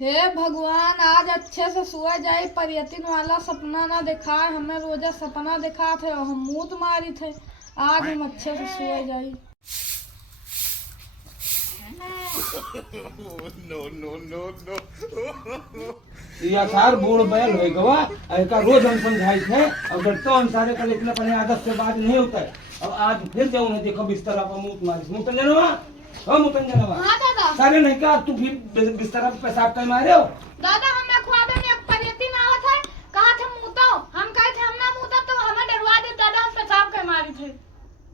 हे भगवान, आज अच्छे से सोया जाए, पर यतीन वाला सपना ना दिखाए। हमें रोजा सपना दिखा थे और हम मूत मारी थे। आज हम अच्छे से सोया जाए। या सार बूढ़ बैल हो गवा का रोज हम समझाई थे और डरतो अनुसारे कल इतना अपने आदत से बात नहीं होता है। अब आज फिर जाऊँ ना, देखो बिस्तर पर मुंह मारी मुतन जनवा हो मुतन जनवा। हाँ दादा। सारे नहीं का तू भी बिस्तर पर पेशाब कर मारे हो। दादा हमें ख्वाब में एक परियती ना आवत है, कहा थे मुतो, हम कहे थे हम ना मुतो तो हमें डरवा दे। दादा हम पेशाब कर मारी थे।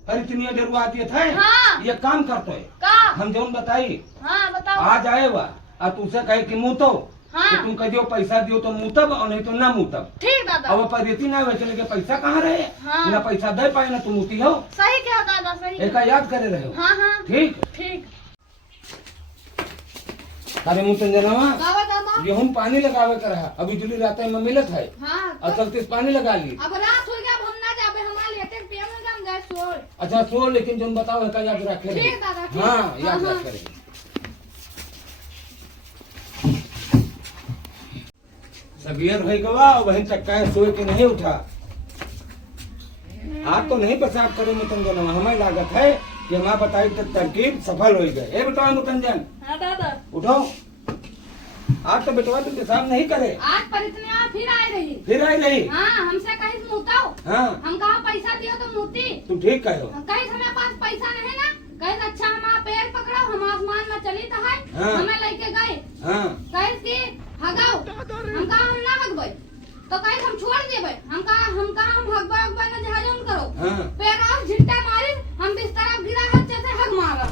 अरे इतनी डरवा दिए थे। हाँ। ये काम करते है का हम जौन बताई। हाँ बताओ। आज आए हुआ और तुमसे कहे कि मुँह तो हाँ। तो तुम कह दियो पैसा दियो तो मुँह तब और नहीं तो ना मुँह तब। ठीक दादा। अब परियती ना हुए चले के पैसा कहाँ रहे। हाँ। ना पैसा दे पाए ना तुम मुती हो। सही क्या दादा, सही एक याद करे रहे हो। हाँ हाँ ठीक ठीक। अरे मुतन जनवा गावा दादा। गेहूं पानी लगावे कर है। अभी बिजली रात में मिलत है हाँ और चलते पानी लगा ली। अब रात हो गया, अब हम ना जाबे, हमारे लेटे पिए में हम जाए सोए। अच्छा सो, लेकिन जो बताओ का याद रखे। ठीक दादा, ठीक। हाँ याद हाँ, रखे। सबियर भाई गवा वही चक्का सोए के नहीं उठा। आज तो नहीं पेशाब करे मुतंजन, हमें लागत है कि माँ बताई तो तरकीब सफल हो गए। ए बेटा मुतंजन हाँ दादा। उठो। आज तो बेटवा तो पेशाब नहीं करे। आज पर इतने आप फिर आए रही। फिर आई नहीं। हाँ हमसे कहीं मुताओ। हाँ हम कहा पैसा दियो तो मुती। तुम ठीक कहो। कहीं हमारे पास पैसा नहीं ना, कहीं अच्छा हम पेड़ पकड़ो, हम आसमान में चली तो है। हाँ। हमें लेके गए, हाँ कहीं की हगाओ, हम कहा हम ना हगबे, तो कहीं हम छोड़ देबे। हम कहा हम हगबे ना जहाज हम करो। हाँ पैर और झिट्टा मारी, हम बिस्तर गिरा, अच्छे से हग मारा।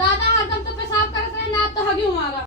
दादा हरदम तो पेशाब करते रहे ना, तो हगी मारा।